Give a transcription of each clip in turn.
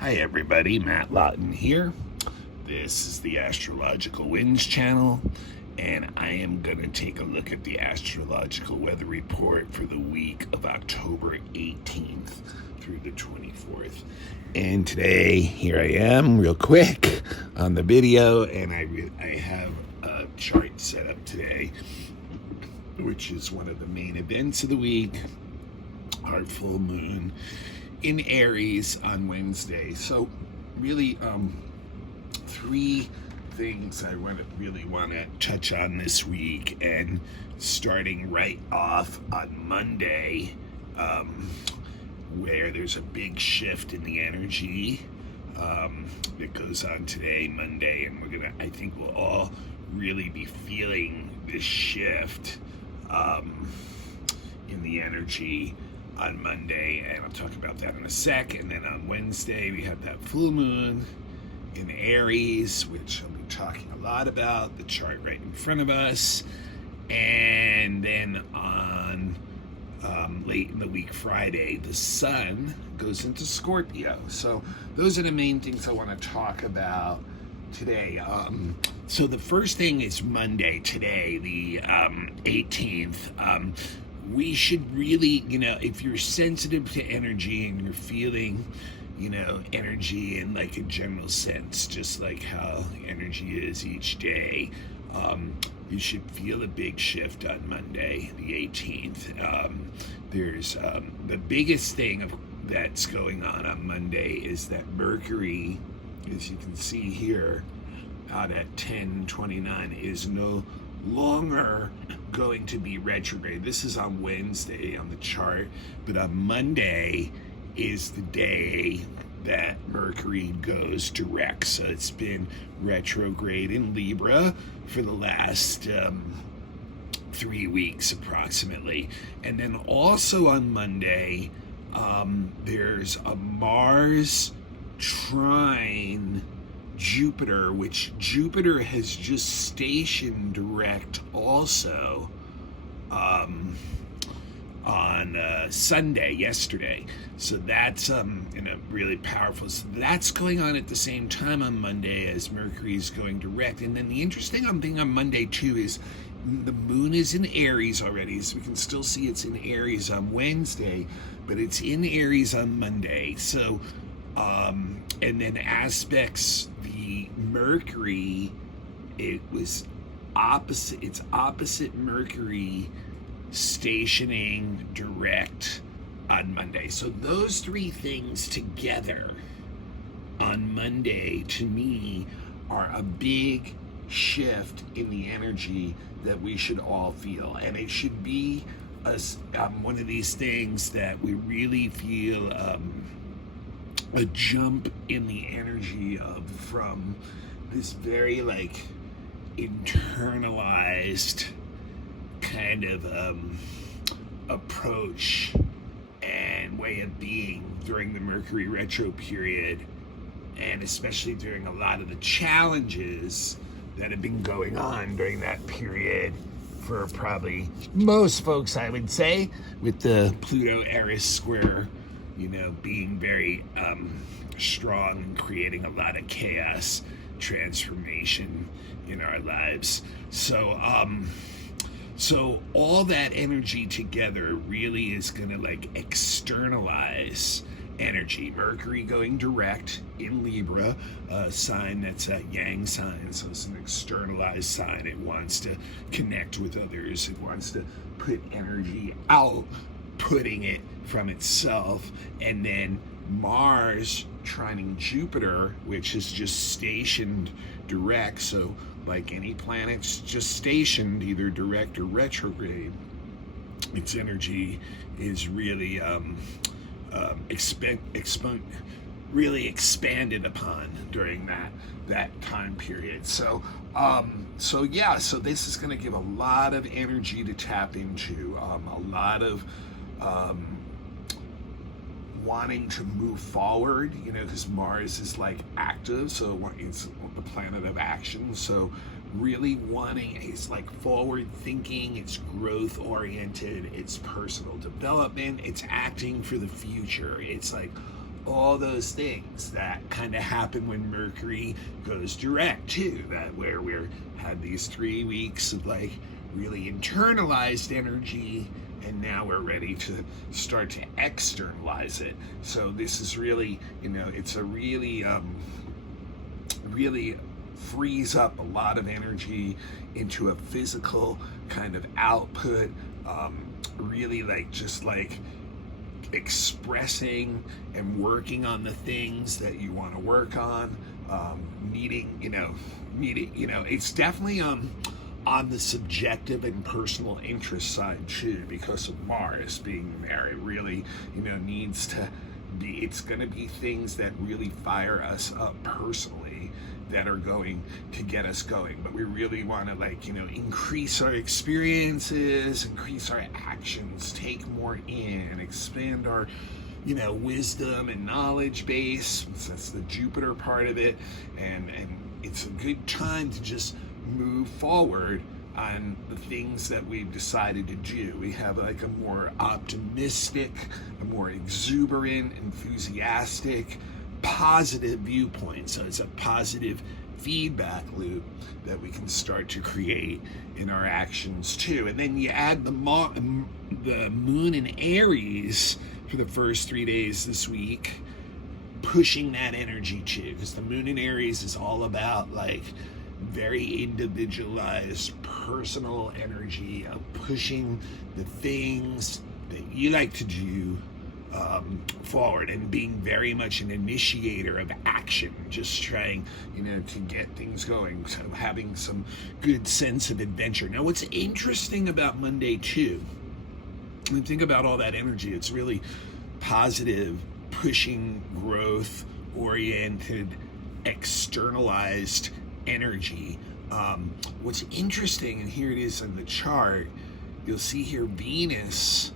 Hi everybody, Matt Lawton here. This is the Astrological Winds channel, and I am going to take a look at the Astrological Weather Report for the week of October 18th through the 24th. And today, here I am, real quick, on the video, and I have a chart set up today, which is one of the main events of the week, our full moon in Aries on Wednesday. So really three things I really want to touch on this week, and starting right off on Monday, where there's a big shift in the energy that goes on today, Monday, and I think we'll all really be feeling this shift in the energy on Monday, and I'll talk about that in a sec. And then on Wednesday we have that full moon in Aries, which I'll be talking a lot about, the chart right in front of us. And then on late in the week, Friday, the sun goes into Scorpio. So those are the main things I want to talk about today. So the first thing is Monday today, the 18th. We should really, if you're sensitive to energy and you're feeling, energy in like a general sense, just like how energy is each day, you should feel a big shift on Monday, the 18th. There's the biggest thing that's going on Monday is that Mercury, as you can see here, out at 10:29, is no longer going to be retrograde. This is on Wednesday on the chart, but on Monday is the day that Mercury goes direct. So it's been retrograde in Libra for the last 3 weeks approximately. And then also on Monday, there's a Mars trine Jupiter, which Jupiter has just stationed direct also on Sunday, yesterday. So that's really powerful. So that's going on at the same time on Monday as Mercury is going direct. And then the interesting thing on Monday too is the moon is in Aries already, so we can still see it's in Aries on Wednesday, but it's in Aries on Monday. So and then aspects the Mercury, it's opposite Mercury stationing direct on Monday. So those three things together on Monday, to me, are a big shift in the energy that we should all feel. And it should be one of these things that we really feel a jump in the energy from this very internalized kind of approach and way of being during the Mercury retro period, and especially during a lot of the challenges that have been going on during that period for probably most folks, I would say, with the Pluto Aries square being very strong and creating a lot of chaos, transformation in our lives. So all that energy together really is going to externalize energy. Mercury going direct in Libra, a sign that's a yang sign, so it's an externalized sign. It wants to connect with others. It wants to put energy out, putting it from itself. And then Mars trining Jupiter, which is just stationed direct. So like any planet's just stationed either direct or retrograde, its energy is really really expanded upon during that time period. So this is going to give a lot of energy to tap into, a lot of wanting to move forward, because Mars is active, so it's the planet of action. So really wanting, it's forward thinking, it's growth oriented, it's personal development, it's acting for the future. It's all those things that kind of happen when Mercury goes direct too, that where we're had these 3 weeks of like really internalized energy, and now we're ready to start to externalize it. So this is really, it's a really really frees up a lot of energy into a physical kind of output, really just expressing and working on the things that you want to work on, it's definitely on the subjective and personal interest side too, because of Mars being there. It really, needs to be, it's going to be things that really fire us up personally, that are going to get us going. But we really want to increase our experiences, increase our actions, take more in, expand our wisdom and knowledge base. That's the Jupiter part of it, and it's a good time to just move forward on the things that we've decided to do. We have a more optimistic, a more exuberant, enthusiastic, positive viewpoint. So it's a positive feedback loop that we can start to create in our actions too. And then you add the moon in Aries for the first 3 days this week, pushing that energy too, because the moon in Aries is all about very individualized personal energy of pushing the things that you like to do forward, and being very much an initiator of action, just trying to get things going, so having some good sense of adventure. Now what's interesting about Monday too, and think about all that energy, it's really positive, pushing, growth oriented, externalized energy. What's interesting, and here it is on the chart, you'll see here Venus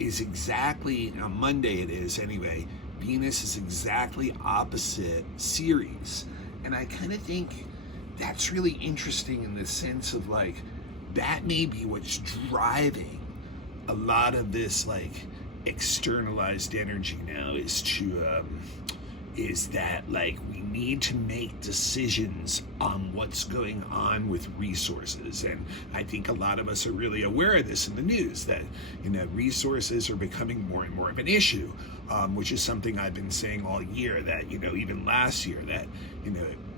is exactly, on Monday it is anyway, Venus is exactly opposite Ceres. And I kind of think that's really interesting in the sense of that may be what's driving a lot of this externalized energy now, is that we need to make decisions on what's going on with resources. And I think a lot of us are really aware of this in the news, that resources are becoming more and more of an issue, which is something I've been saying all year, that even last year, that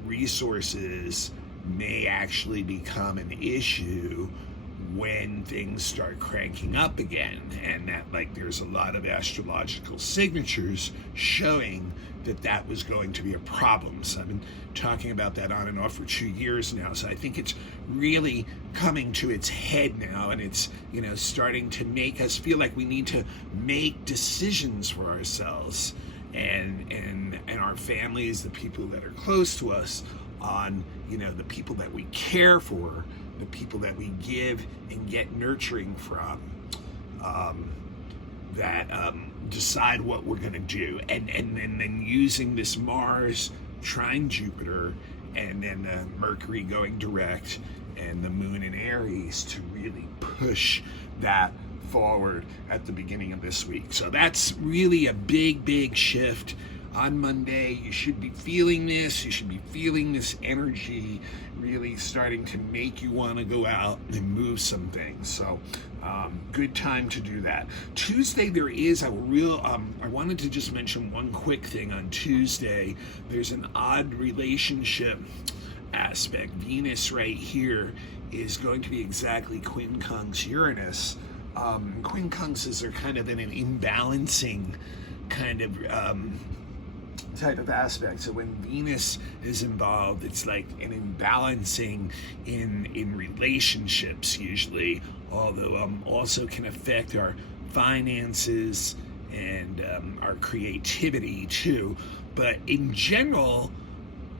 resources may actually become an issue when things start cranking up again, and that there's a lot of astrological signatures showing that was going to be a problem. So I've been talking about that on and off for 2 years now. So I think it's really coming to its head now, and it's starting to make us feel like we need to make decisions for ourselves and our families, the people that are close to us, on the people that we care for, the people that we give and get nurturing from, that decide what we're going to do, and then using this Mars trine Jupiter, and then the Mercury going direct, and the moon in Aries to really push that forward at the beginning of this week. So that's really a big shift. On Monday, you should be feeling this. You should be feeling this energy really starting to make you want to go out and move some things. So good time to do that. Tuesday, there is a real, I wanted to just mention one quick thing on Tuesday. There's an odd relationship aspect. Venus right here is going to be exactly quincunx Uranus. Quincunxes are kind of in an imbalancing kind of type of aspect. So when Venus is involved, it's like an imbalancing in relationships usually, although also can affect our finances and our creativity too. But in general,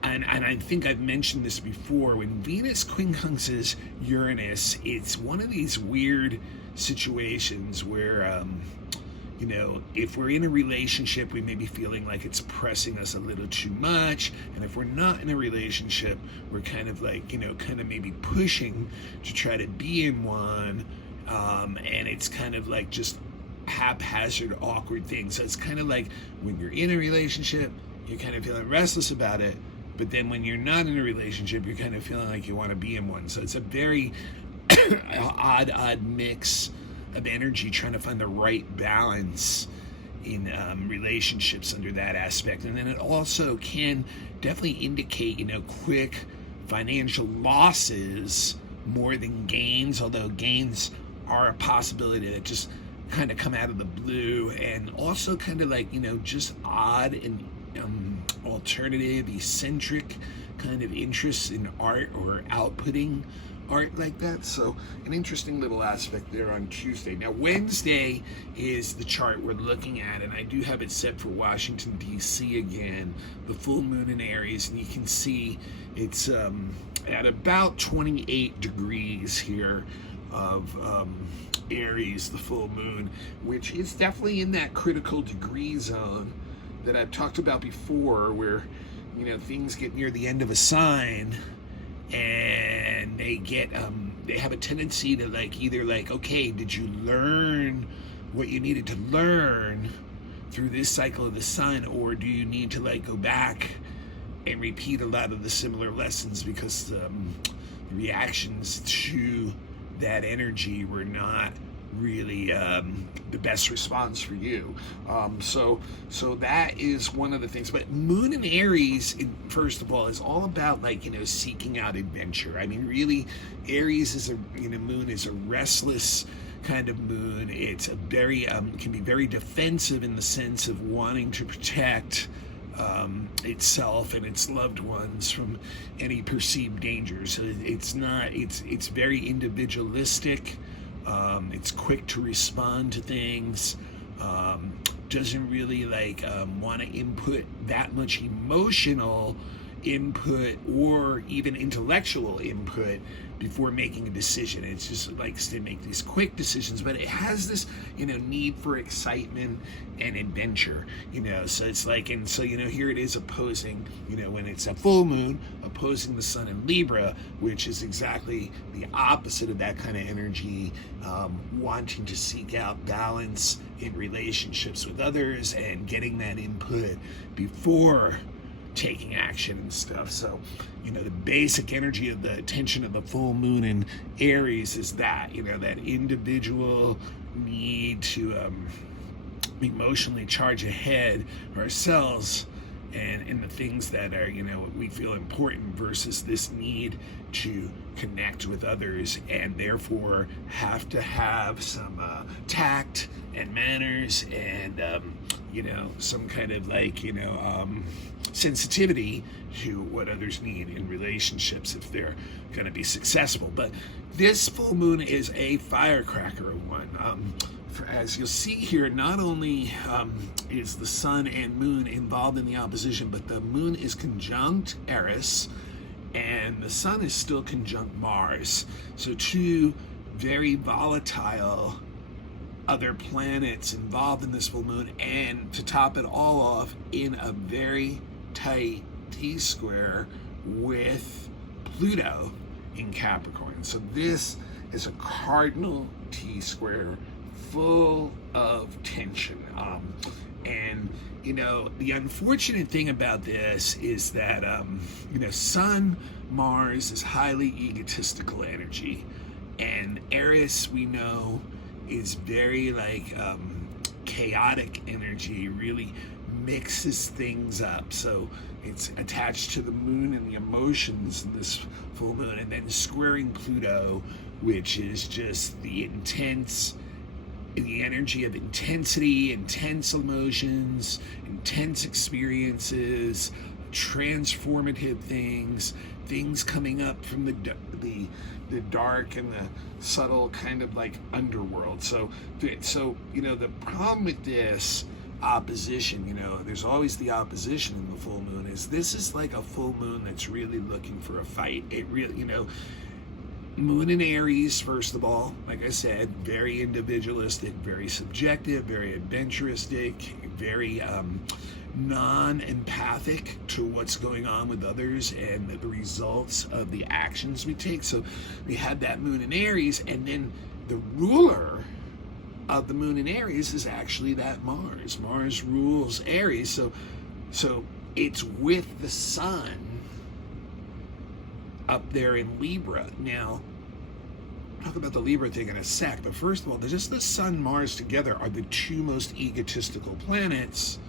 and I think I've mentioned this before, when Venus quincunxes Uranus, it's one of these weird situations where if we're in a relationship, we may be feeling like it's pressing us a little too much. And if we're not in a relationship, we're kind of maybe pushing to try to be in one. And it's kind of just haphazard, awkward things. So it's kind of like when you're in a relationship, you're kind of feeling restless about it, but then when you're not in a relationship, you're kind of feeling like you want to be in one. So it's a very odd mix of energy, trying to find the right balance in relationships under that aspect. And then it also can definitely indicate, quick financial losses more than gains, although gains are a possibility that just kind of come out of the blue, and also kind of like, just odd and alternative, eccentric kind of interests in art or outputting art like that. So an interesting little aspect there on Tuesday. Now Wednesday is the chart we're looking at, and I do have it set for Washington D.C. again, the full moon in Aries, and you can see it's at about 28 degrees here of Aries, the full moon, which is definitely in that critical degree zone that I've talked about before, where things get near the end of a sign and they get they have a tendency to either okay, did you learn what you needed to learn through this cycle of the sign, or do you need to go back and repeat a lot of the similar lessons because the reactions to that energy were not really the best response for you. So that is one of the things. But moon in Aries, first of all, is all about seeking out adventure. I mean, really, Aries is moon is a restless kind of moon. It's a very can be very defensive in the sense of wanting to protect itself and its loved ones from any perceived danger. So it's very individualistic. It's quick to respond to things. Doesn't really want to input that much emotional input or even intellectual input before making a decision. It's just likes to make these quick decisions, but it has this need for excitement and adventure. So it's here it is opposing, when it's a full moon, opposing the sun in Libra, which is exactly the opposite of that kind of energy, wanting to seek out balance in relationships with others and getting that input before taking action and stuff. So the basic energy of the attention of the full moon in Aries is that that individual need to emotionally charge ahead ourselves and in the things that are we feel important, versus this need to connect with others and therefore have to have some tact and manners and some kind of sensitivity to what others need in relationships if they're going to be successful. But this full moon is a firecracker one. As you'll see here, not only is the sun and moon involved in the opposition, but the moon is conjunct Eris and the sun is still conjunct Mars. So two very volatile other planets involved in this full moon, and to top it all off, in a very tight T-square with Pluto in Capricorn. So this is a cardinal T-square full of tension. And the unfortunate thing about this is that Sun Mars is highly egotistical energy, and Eris, we know, is very chaotic energy, really mixes things up. So it's attached to the moon and the emotions in this full moon, and then squaring Pluto, which is just the energy of intensity, intense emotions, intense experiences, transformative things coming up from the dark and the subtle kind of underworld. So the problem with this opposition, there's always the opposition in the full moon, is this is like a full moon that's really looking for a fight. It really, moon in Aries, first of all, like I said, very individualistic, very subjective, very adventuristic, very non-empathic to what's going on with others and the results of the actions we take. So we had that moon in Aries, and then the ruler of the moon in Aries is actually that Mars. Mars rules Aries, so it's with the sun up there in Libra. Now, I'll talk about the Libra thing in a sec, but first of all, just the sun, Mars together are the two most egotistical planets,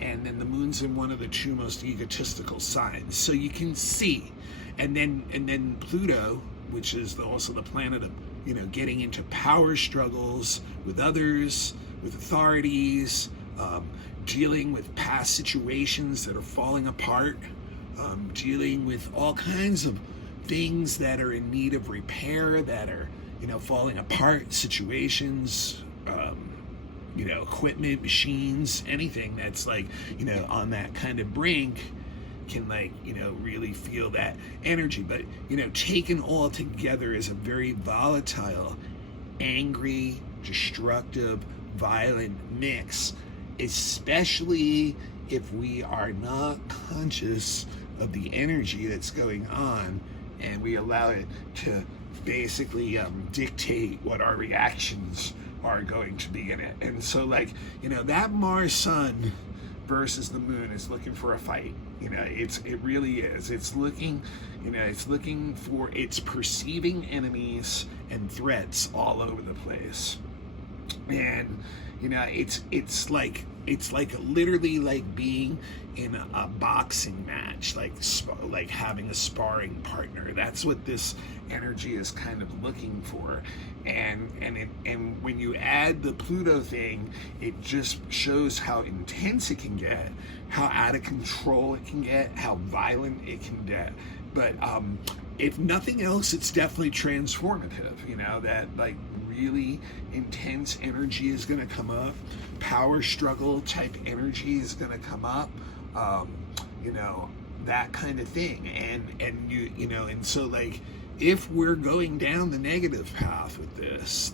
and then the moon's in one of the two most egotistical signs. So you can see, and then Pluto, which is also the planet of, getting into power struggles with others, with authorities, dealing with past situations that are falling apart, dealing with all kinds of things that are in need of repair, that are, falling apart, situations, equipment, machines, anything that's like, on that kind of brink can really feel that energy. But, taken all together is a very volatile, angry, destructive, violent mix, especially if we are not conscious of the energy that's going on and we allow it to basically dictate what our reactions are going to be in it. And so that Mars Sun versus the moon is looking for a fight. It really is. It's looking for, it's perceiving enemies and threats all over the place. And it's like literally like being in a boxing match, like having a sparring partner. That's what this energy is kind of looking for. And when you add the Pluto thing, it just shows how intense it can get, how out of control it can get, how violent it can get. But if nothing else, it's definitely transformative. That really intense energy is going to come up, power struggle type energy is going to come up, that kind of thing. And so if we're going down the negative path with this,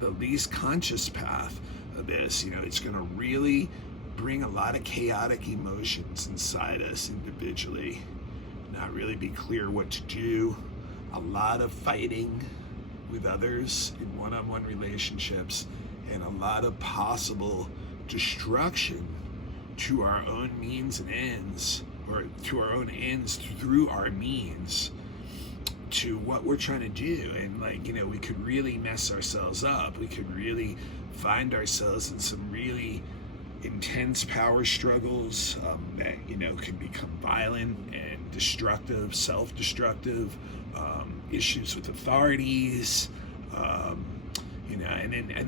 the least conscious path of this, it's going to really bring a lot of chaotic emotions inside us individually, not really be clear what to do, a lot of fighting with others in one-on-one relationships, and a lot of possible destruction to our own means and ends, or to our own ends through our means, to what we're trying to do. And we could really mess ourselves up. We could really find ourselves in some really intense power struggles that can become violent and destructive, self-destructive, issues with authorities, and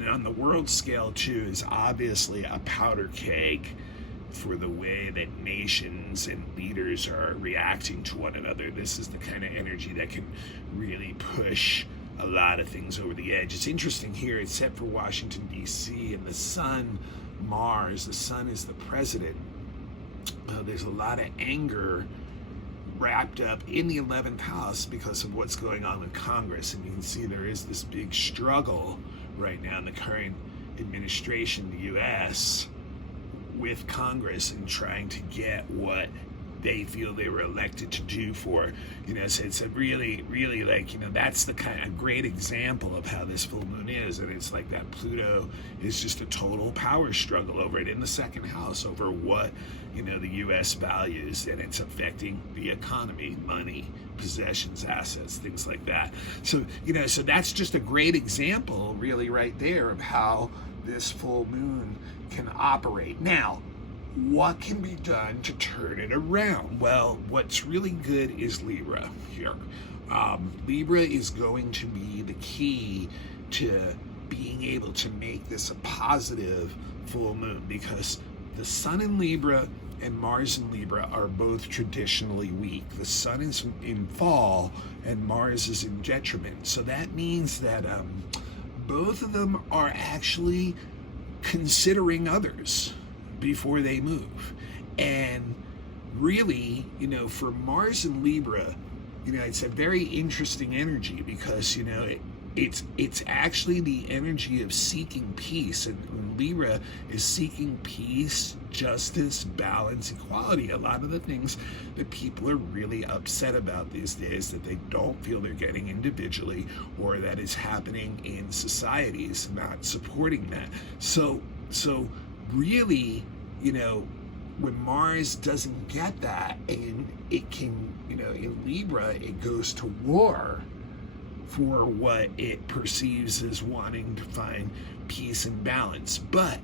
then on the world scale too is obviously a powder keg for the way that nations and leaders are reacting to one another. This is the kind of energy that can really push a lot of things over the edge. It's interesting here, it's set for Washington, D.C., and the sun, Mars, the sun is the president. There's a lot of anger wrapped up in the 11th house because of what's going on with Congress. And you can see there is this big struggle right now in the current administration, the U.S., with Congress and trying to get what they feel they were elected to do for, so it's a really, really that's the kind of great example of how this full moon is. And it's like that Pluto is just a total power struggle over it in the second house over what, the U.S. values, and it's affecting the economy, money, possessions, assets, things like that. So, so that's just a great example really right there of how this full moon can operate. Now, what can be done to turn it around? Well, what's really good is Libra here. Libra is going to be the key to being able to make this a positive full moon, because the sun in Libra and Mars in Libra are both traditionally weak. The sun is in fall and Mars is in detriment. So that means that both of them are actually considering others before they move. And really, for Mars and Libra, it's a very interesting energy because, it's actually the energy of seeking peace, and Libra is seeking peace, justice, balance, equality. A lot of the things that people are really upset about these days that they don't feel they're getting individually, or that is happening in societies not supporting that. So really, when Mars doesn't get that, and it can, in Libra, it goes to war for what it perceives as wanting to find peace and balance. But,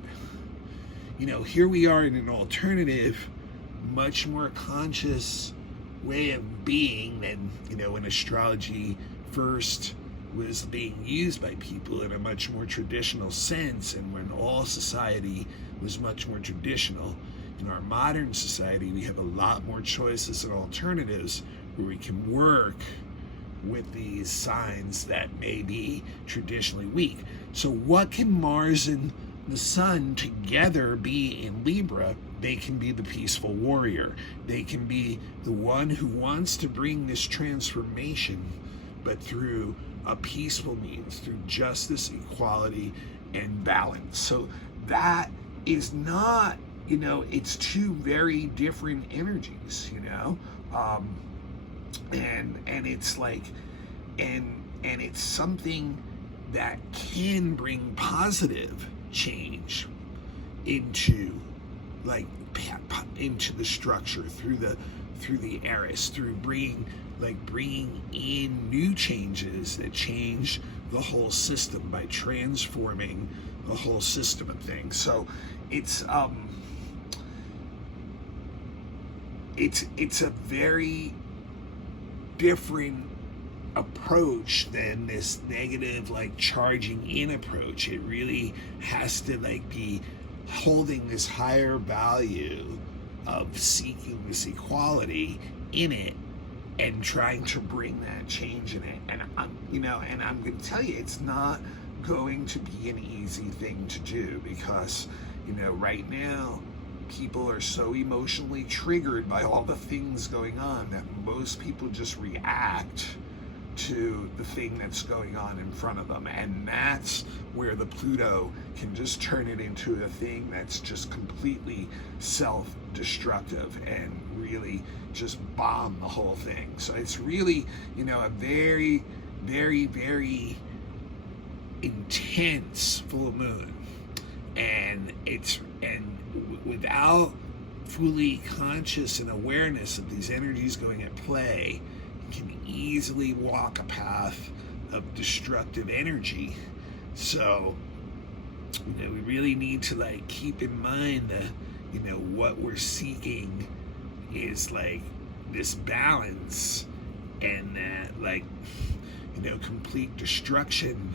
here we are in an alternative, much more conscious way of being than, when astrology first was being used by people in a much more traditional sense, and when all society was much more traditional. In our modern society, we have a lot more choices and alternatives where we can work with these signs that may be traditionally weak. So what can Mars and the Sun together be in Libra? They can be the peaceful warrior. They can be the one who wants to bring this transformation, but through a peaceful means, through justice, equality, and balance. So that is not, it's two very different energies, and it's like, and it's something that can bring positive change into the structure through the Aries, through bringing in new changes that change the whole system by transforming the whole system of things. So it's a very different approach than this negative charging in approach. It really has to be holding this higher value of seeking this equality in it and trying to bring that change in it. And I'm going to tell you, it's not going to be an easy thing to do, because right now people are so emotionally triggered by all the things going on that most people just react to the thing that's going on in front of them. And that's where the Pluto can just turn it into a thing that's just completely self-destructive and really just bomb the whole thing. So it's really, a very, very, very intense full moon. And without fully conscious and awareness of these energies going at play, you can easily walk a path of destructive energy. So, we really need to keep in mind that, what we're seeking is this balance, and that complete destruction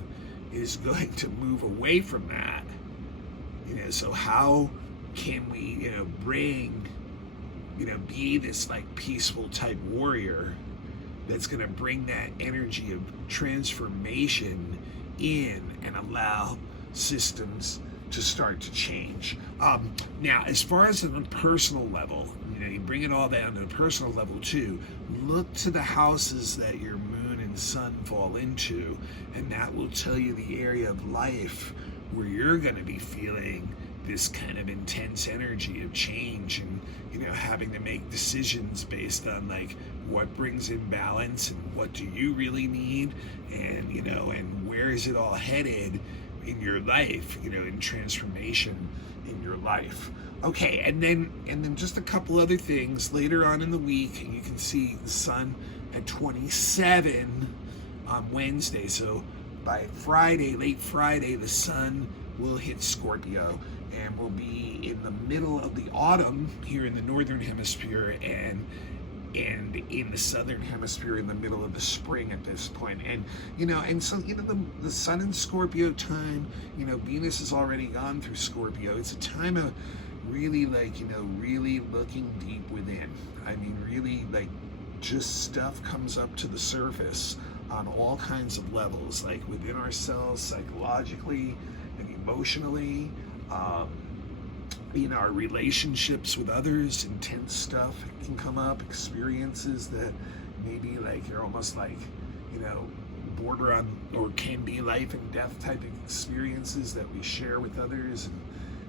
is going to move away from that. So how can we, bring, be this peaceful type warrior that's going to bring that energy of transformation in and allow systems to start to change. Now, as far as on a personal level, you bring it all down to a personal level too. Look to the houses that your moon and sun fall into, and that will tell you the area of life where you're going to be feeling this kind of intense energy of change, and having to make decisions based on what brings in balance and what do you really need, and and where is it all headed in your life, in transformation in your life. Okay, and then just a couple other things later on in the week. You can see the sun at 27 on Wednesday. So by Friday, late Friday, the sun will hit Scorpio, and we'll be in the middle of the autumn here in the northern hemisphere, and in the southern hemisphere in the middle of the spring at this point. And so the sun in Scorpio time, Venus has already gone through Scorpio. It's a time of really really looking deep within. I mean, really just stuff comes up to the surface on all kinds of levels, within ourselves, psychologically and emotionally, in our relationships with others. Intense stuff can come up, experiences that maybe you're almost border on, or can be life and death type of experiences that we share with others and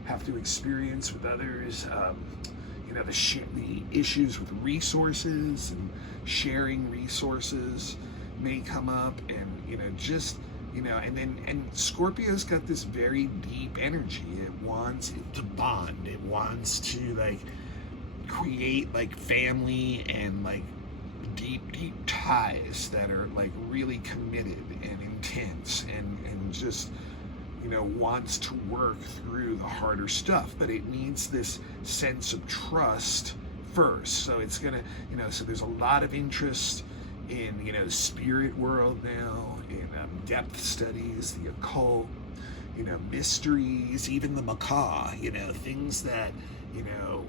have to experience with others. The issues with resources and sharing resources may come up, and and Scorpio's got this very deep energy. It wants to bond. It wants to create family and deep ties that are really committed and intense, and just wants to work through the harder stuff, but it needs this sense of trust first. So it's gonna, so there's a lot of interest in, spirit world now, in depth studies, the occult, mysteries, even the macabre, things that,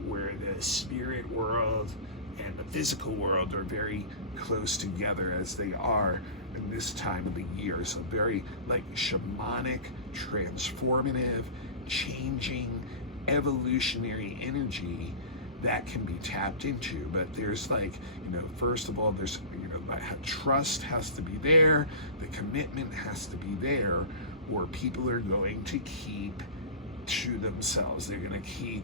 where the spirit world and the physical world are very close together, as they are in this time of the year. So very shamanic, transformative, changing, evolutionary energy that can be tapped into. But there's first of all, there's trust has to be there, the commitment has to be there, or people are going to keep to themselves. They're going to keep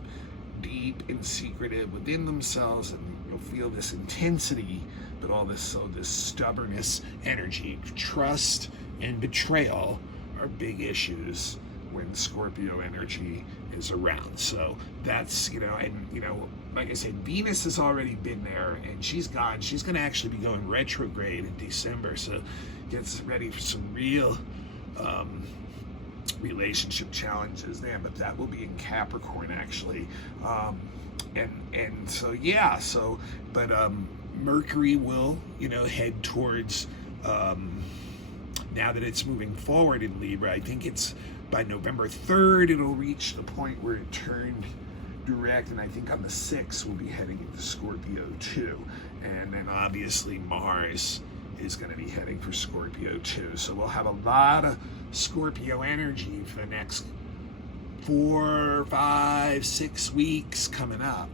deep and secretive within themselves, and you'll feel this intensity, but all this stubbornness energy. Trust and betrayal are big issues when Scorpio energy is around. So that's, like I said, Venus has already been there, and she's gone. She's going to actually be going retrograde in December, so gets ready for some real relationship challenges there, but that will be in Capricorn actually. Mercury will, head towards, now that it's moving forward in Libra, I think it's by November 3rd, it'll reach the point where it turned direct, and I think on the 6th we'll be heading into Scorpio too. And then obviously Mars is going to be heading for Scorpio too. So we'll have a lot of Scorpio energy for the next 4, 5, 6 weeks coming up.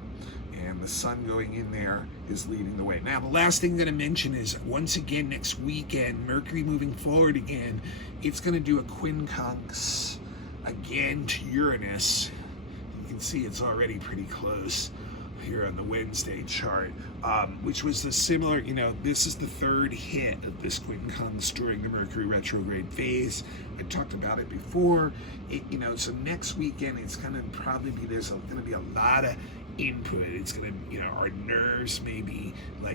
And the sun going in there is leading the way. Now, the last thing I'm going to mention is, once again, next weekend, Mercury moving forward again, it's going to do a quincunx again to Uranus. You can see it's already pretty close here on the Wednesday chart, which was the similar, this is the third hit of this quincunx during the Mercury retrograde phase. I talked about it before. So next weekend, it's going to probably be, there's going to be a lot of input. It's going to, our nerves may be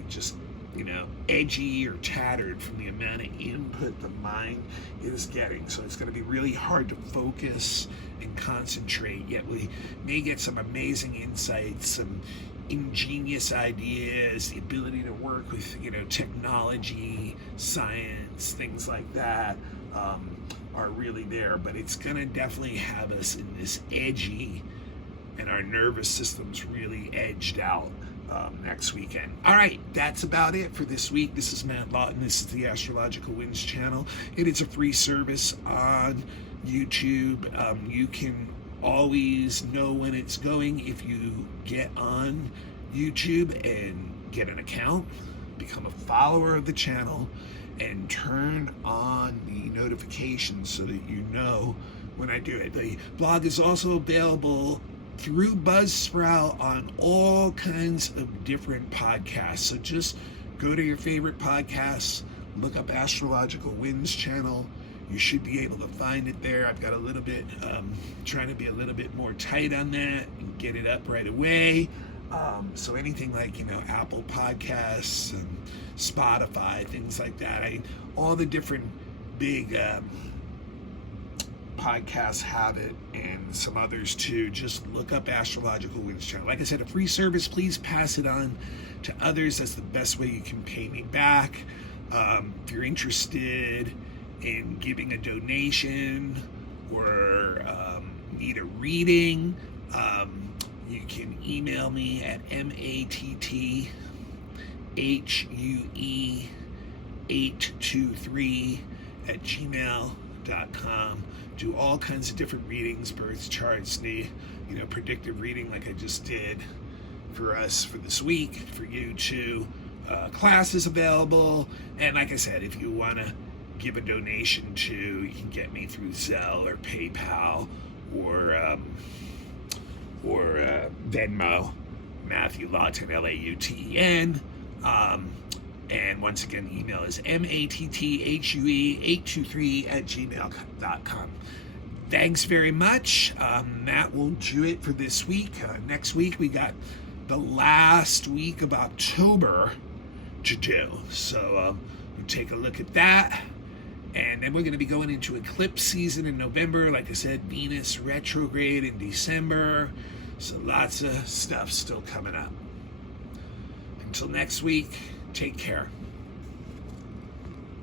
just, edgy or tattered from the amount of input the mind is getting. So it's going to be really hard to focus and concentrate, yet we may get some amazing insights, some ingenious ideas, the ability to work with, technology, science, things like that are really there. But it's going to definitely have us in this edgy, and our nervous system's really edged out next weekend. All right, that's about it for this week. This is Matt Lawton. This is the Astrological Winds channel. It is a free service on YouTube. You can always know when it's going if you get on YouTube and get an account, become a follower of the channel, and turn on the notifications so that you know when I do it. The blog is also available through Buzzsprout on all kinds of different podcasts. So just go to your favorite podcasts, look up Astrological Winds channel. You should be able to find it there. I've got a little bit, trying to be a little bit more tight on that and get it up right away. So anything like, Apple Podcasts and Spotify, things like that. All the different big podcasts have it, and some others too. Just look up Astrological Winds channel. Like I said, a free service. Please pass it on to others. That's the best way you can pay me back. If you're interested in giving a donation or need a reading, you can email me at matthe823@gmail.com. Do all kinds of different readings, birth charts, predictive reading like I just did for us for this week, for you too. Class is available, and like I said, if you want to give a donation to, you can get me through Zelle or PayPal or Venmo, Matthew Lawton, Lauten. And once again, the email is matthure823@gmail.com. Thanks very much. That will do it for this week. Next week, we got the last week of October to do. So we'll take a look at that. And then we're going to be going into eclipse season in November. Like I said, Venus retrograde in December. So lots of stuff still coming up. Until next week, take care.